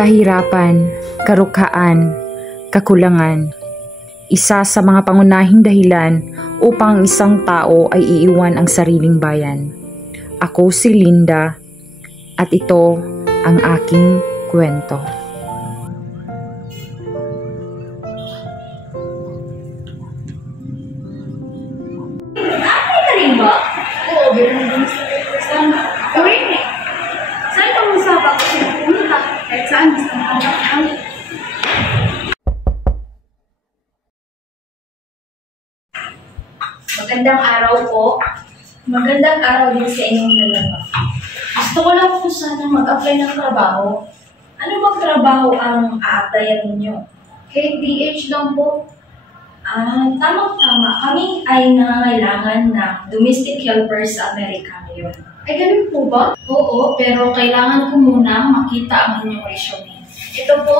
Kahirapan, karukhaan, kakulangan. Isa sa mga pangunahing dahilan upang ang isang tao ay iiwan ang sariling bayan. Ako si Linda at ito ang aking kwento. Oo, meron din sa gawin eh. Saan ka musabak kasi pumunta? Kahit saan, basta nakakakawin. Magandang araw po. Magandang araw din sa inyong dalawa. Gusto ko lang po sana mag-apply ng trabaho. Ano bang trabaho ang a-applyan ninyo? KDH lang po. Tamang-tama. Kami ay nangangailangan ng domestic helpers sa Amerika ngayon. Ay, ganun po ba? Oo, pero kailangan ko muna makita ang inyong resume. Ito po.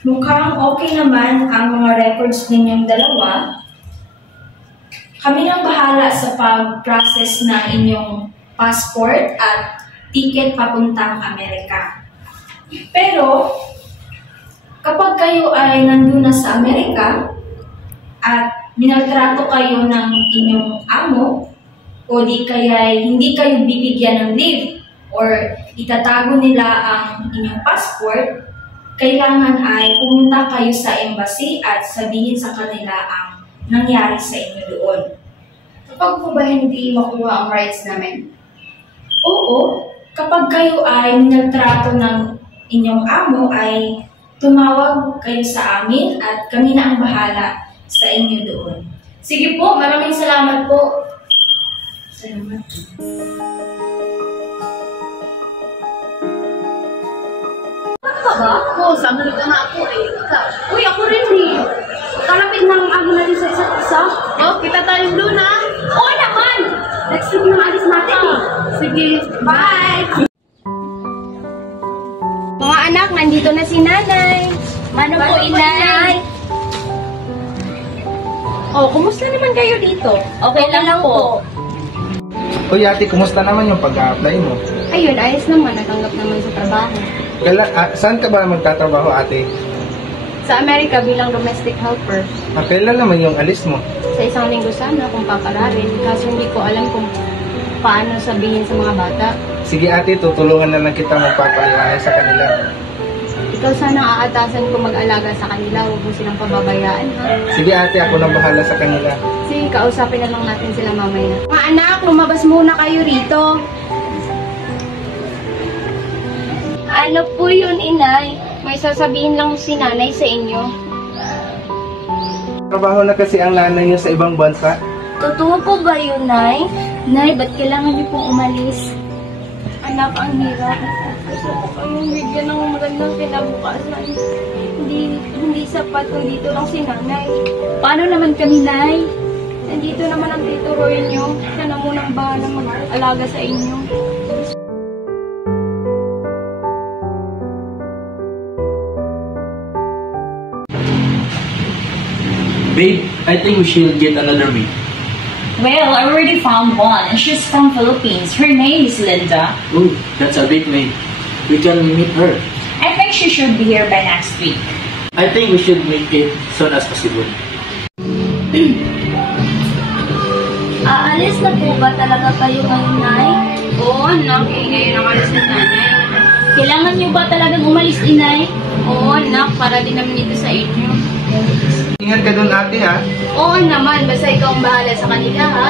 Mukhang okay naman ang mga records ninyong dalawa. Kami nang bahala sa pag-process ng inyong passport at ticket papuntang Amerika. Pero, kapag kayo ay nandun na sa Amerika at minaltrato kayo ng inyong amo o di kaya hindi kayo bibigyan ng leave or itatago nila ang inyong passport, kailangan ay pumunta kayo sa embassy at sabihin sa kanila ang nangyari sa inyo doon. Kapag po ba hindi makuha ang rights namin? Oo, kapag kayo ay minaltrato ng inyong amo ay tumawag kayo sa amin at kami na ang bahala sa inyo doon. Sige po, maraming salamat po. Salamat. Ba? Oo, sa Amerika nga ako eh. Ikaw? Uy, ako rin eh. Kalapit ng amo natin sa isa't isa. Oh, kita tayong doon ha? Oo naman! Next week na alis natin eh. Sige, Bye! Mga anak, nandito na si nanay. Mano po, inay? Oh, kumusta naman kayo dito? Okay lang po. Uy ate, kumusta naman yung pag-a-apply mo? Ayun, ayos naman. Natanggap naman sa trabaho. Saan ka ba magtatrabaho ate? Sa Amerika bilang domestic helper. Kailan naman yung alis mo? Sa isang linggo sana kung papararin. Kaso hindi ko alam kung paano sabihin sa mga bata. Sige ate, tutulungan na lang kita magpapaliwanag sa kanila. Ikaw sana aatasan ko mag-alaga sa kanila. Huwag mo silang pababayaan, ha? Sige ate, ako nang bahala sa kanila. Sige, kausapin na lang natin sila mamaya. Mga anak, lumabas muna kayo rito. Ano po yun, inay? May sasabihin lang si nanay sa inyo. Trabaho na kasi ang nanay niyo sa ibang bansa. Totoo po ba yun, nay? Nay, ba't kailangan niyo pong umalis? Anak, ang hirap. Gusto ko kayong bigyan ng magandang kinabukasan. Hindi sapat kung dito lang si nanay. Paano naman kami, nay? Nandito naman ang tito Roy niyo. Siya na munang bahala mag-alaga sa inyo. Babe, I think we should get another maid. Well, I already found one, and she's from Philippines. Her name is Linda. Ooh, that's a big maid. We can meet her. I think she should be here by next week. I think we should make it soon as possible. Aalis na po ba talaga kayo ngayon, nay? Oo, anak. Ngayon ang alis na nanay. Kailangan niyo ba talagang umalis, inay? Oo, anak. Para din naman ito sa inyo. Ingat ka doon ate ha. Oo naman. Basta ikaw ang bahala sa kanila, ha?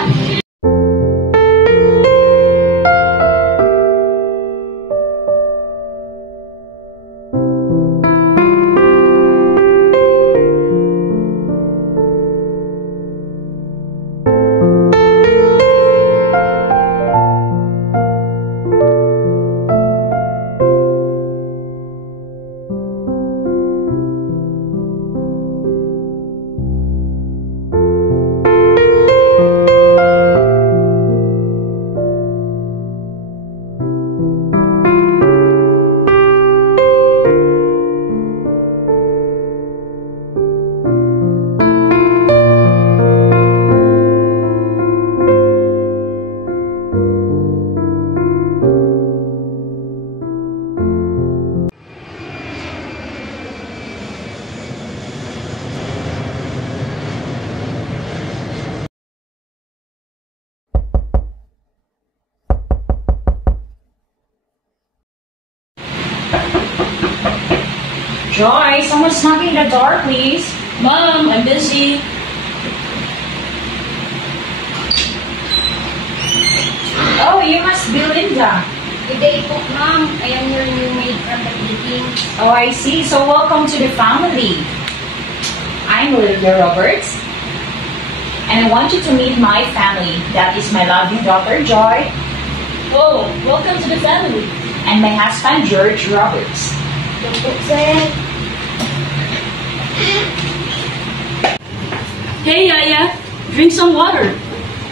Joy, someone's knocking the door, please. Mom, I'm busy. Oh, you must be Linda. Good day po, ma'am. I am your new maid from the Philippines. Oh, I see. So welcome to the family. I'm Olivia Roberts. And I want you to meet my family. That is my loving daughter, Joy. Oh, welcome to the family. And my husband, George Roberts. Good po, sir. Hey, Yaya. Drink some water.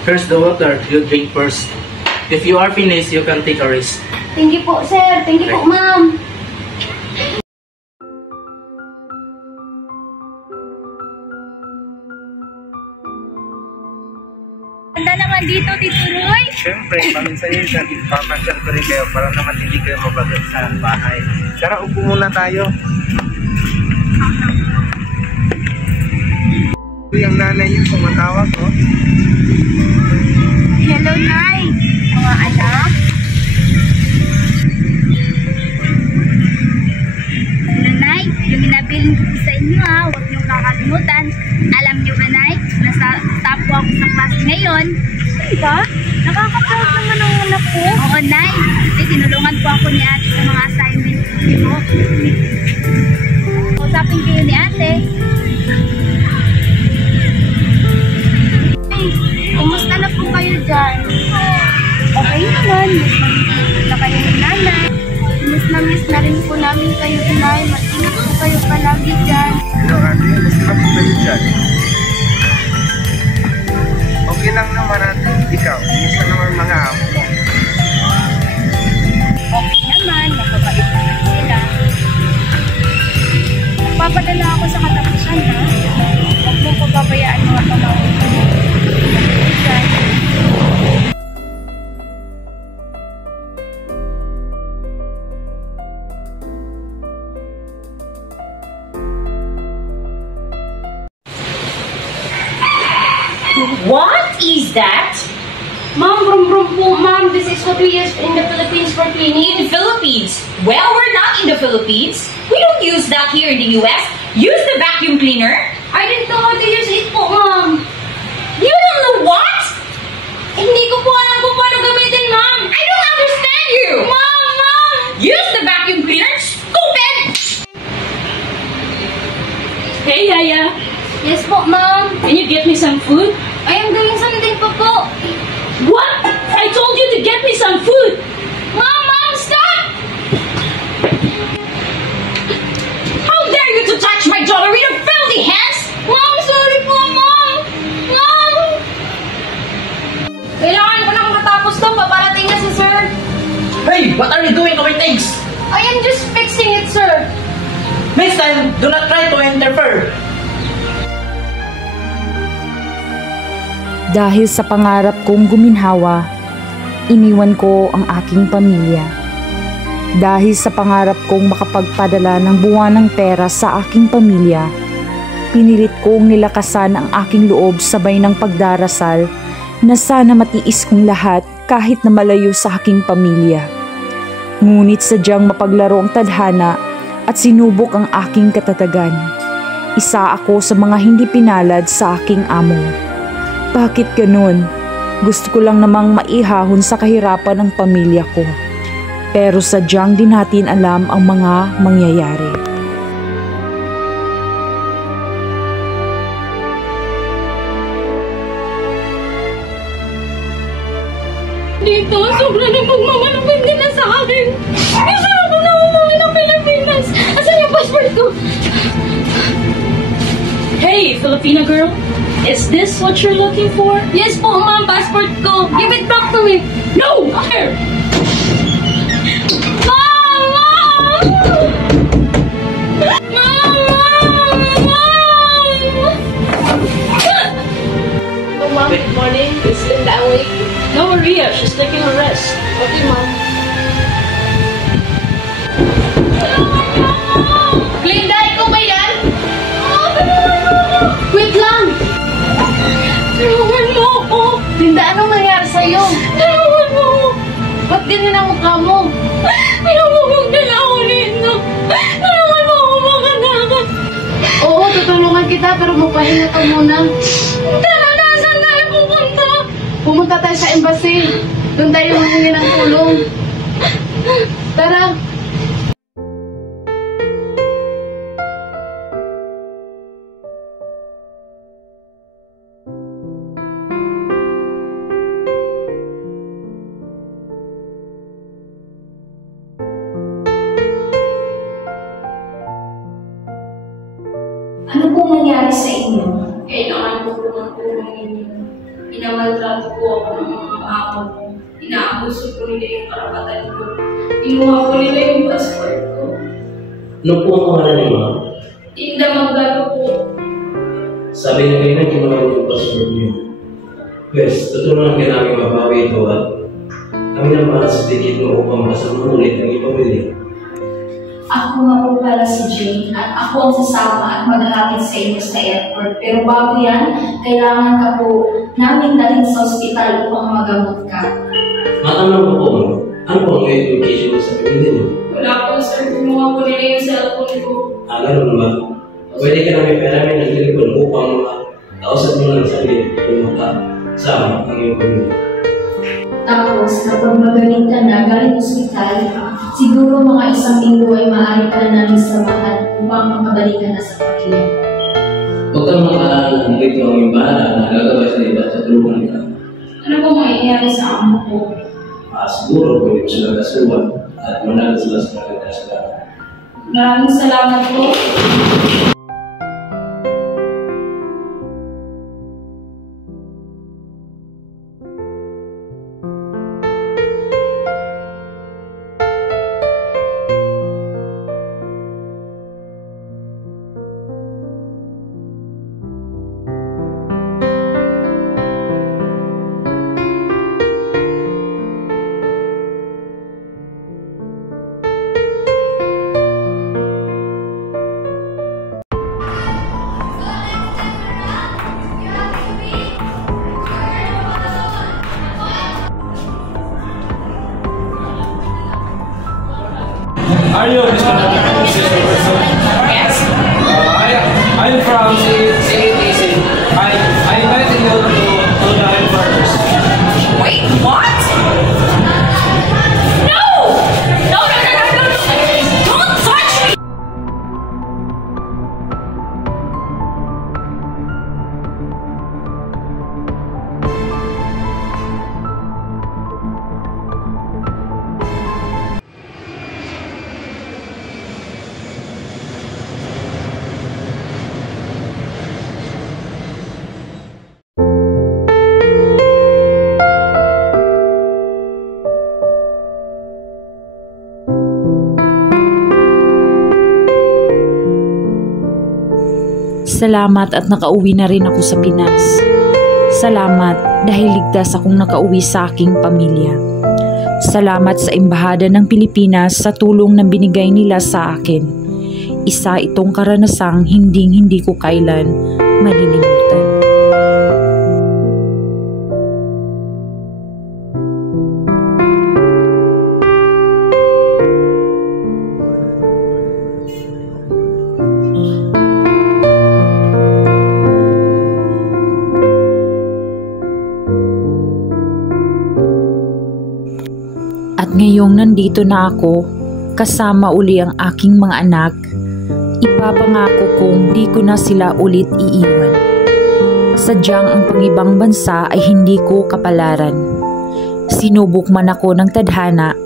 Here's the water. You drink first. If you are finished, you can take a rest. Thank you po, sir. Thank you po, ma'am. Ganda naman dito, Tito Roy. Siyempre, paminsan-minsan, papasyal ko rin kayo para naman hindi kayo mabagat sa bahay. Tara, upo muna tayo. Yung nanay niyo sumatawag, oh. Hello, Nay. Mga anak. Hello, Nay. Yung inabiling ko sa inyo, ha. Huwag niyong kakalimutan. Alam niyo ba, Nay? Nasa top po ako sa class ngayon. Diba? Nakaka-proud naman ang anak ko. Oo, Nay. Kasi tinulungan po ako ni ate sa mga assignment ko. Usapin kayo ni ate. Ay, kumusta na po kayo dyan? Okay naman. Miss na kayo ni nanay. Miss na rin po namin kayo, Nay. Mag-ingat po kayo palagi dyan. Hello, ate. Gusto na po kayo dyan. Okay lang naman natin. Ikaw, gusto naman mga amo mo. Okay naman. Mababait naman sila. Papadala ako sa katapusan, ha? Huwag mo pababayaan mga pamawin ko. Dyan. What is that? Ma'am, brum po, ma'am. This is what we use in the Philippines for cleaning. In the Philippines? Well, we're not in the Philippines. We don't use that here in the US. Use the vacuum cleaner. I didn't know how to use it po, ma'am. You don't know what? Hindi ko po alam kung paano gamitin, ma'am. I don't understand you. Ma'am! Use the vacuum cleaner, stupid! Hey, Yaya. Yes po, ma'am. Can you get me some food? I am doing something po. What? I told you to get me some food. Ma'am, stop! How dare you to touch my daughter with your filthy hands? Ma'am, sorry po, ma'am. Ma'am! Kailangan ko nang matapos to. Paparating na si sir. Hey, what are you doing to my things? I am just fixing it, sir. Next time, do not try to interfere. Dahil sa pangarap kong guminhawa, iniwan ko ang aking pamilya. Dahil sa pangarap kong makapagpadala ng buwanang pera sa aking pamilya, pinilit kong nilakasan ang aking loob sabay ng pagdarasal na sana matiis kong lahat kahit na malayo sa aking pamilya. Ngunit sadyang mapaglaro ang tadhana at sinubok ang aking katatagan. Isa ako sa mga hindi pinalad sa aking amo. Bakit ganun? Gusto ko lang namang maihahon sa kahirapan ng pamilya ko. Pero sadyang di natin alam ang mga mangyayari. Dito, sobrang ng pagmamalupit nila sa akin. Kasi ako na umuwi ng Pilipinas. Asan yung passport ko? Hey, Filipino girl. Is this what you're looking for? Yes po, ma'am. Passport ko. Give it back to me. No! Here! Mom! Mom! Mom, good morning. Is Linda awake? No, Maria. She's taking a rest. Okay, Mom. Linda, ikaw ba yan? Wait lang! Tulungan mo ako! Linda, anong nangyari sa'yo? Tulungan mo ako! Ba't ganyan ang mukha mo? Pinamumugdala ako nito! Tulungan mo ako, mga tutulungan kita pero magpahinga ka muna. Tara na, saan tayo pupunta? Pumunta tayo sa embassy. Doon tayo humingi ng tulong. Tara. Ano pong nangyari sa inyo? Kailangan ko po ng tulong ninyo. Pinamaltrato po ako ng mga amo ko. Inaabuso po nila yung karapatan ko. Kinuha po nila yung passport ko. Ano po ang pangalan niyo, ma'am? Tinda Magdalo po. Sabi na kayo na kinuha yung passport niyo. Yes, tutulungan ka namin mabawi ito at kami na para sa tigit mo upang makasama ulit ang ipamilya. Ako nga po pala si Jane at ako ang sasama at maghahatid sa inyo sa airport. Pero bago yan, kailangan ka po namin dalhin sa ospital upang magamot ka. Matanong ko po, ma'am. Ano po ang education mo sa pamilya niyo? Wala po sir, kumuha po nila yung cellphone ko. Ganun ba? Pwede ka namin peramin ng telepon upang makausap mo lang sa amin kung makasama ang iyong pamilya. Tapos, kapag magaling ka na galing ospital, siguro mga 1 linggo ay maaari ka na namin samahan upang makabalik ka na sa pamilya. Huwag kang makaalala na ito ang iyong bahala na gagawin sa iba sa tulungan ka. Ano po mangyayari sa amo ko? Siguro pwede ko sila kasuhan at manalo sila sa kagagasalan. Maraming salamat po. Are you Mr. Yes. I'm from CATC. I invited you to the headquarters. Wait, what? No! No, no, no, no, no, no! Don't touch me! Salamat at nakauwi na rin ako sa Pinas. Salamat dahil ligtas akong nakauwi sa aking pamilya. Salamat sa Embahada ng Pilipinas sa tulong na binigay nila sa akin. Isa itong karanasang hindi ko kailan malilimutan. At ngayong nandito na ako, kasama uli ang aking mga anak, ipapangako kong di ko na sila ulit iiwan. Sadyang ang pangibang bansa ay hindi ko kapalaran. Sinubok man ako ng tadhana,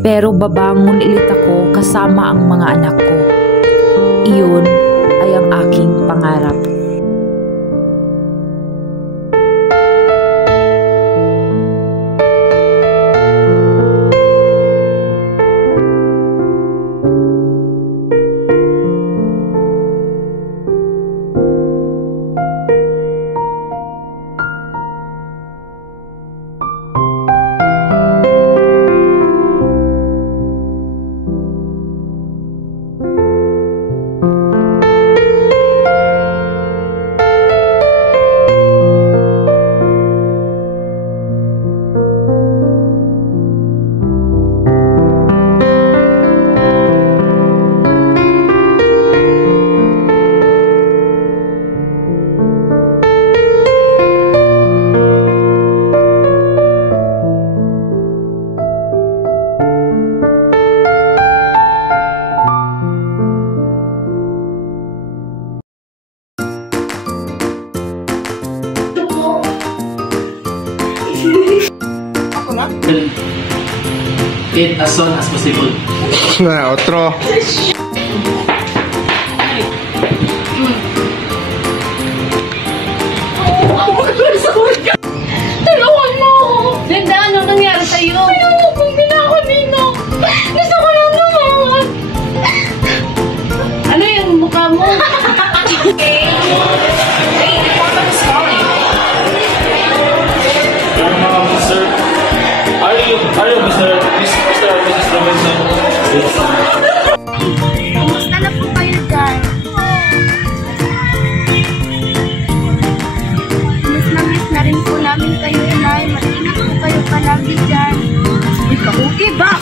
pero babangon ulit ako kasama ang mga anak ko. Iyon ay ang aking pangarap. Well, it as soon as possible. Otro. Tulungan mo ako! Linda, anong nangyari sa'yo? Ayoko kong pinakanino. Gusto ko lang naman. Ano yung mukha mo? Sir, are you Mr. or Mrs. Robinson? Kumusta na po kayo dyan? Miss na rin po namin kayo, Nay. Mag-ingat po kayo palagi dyan. Ikaw, okay ba?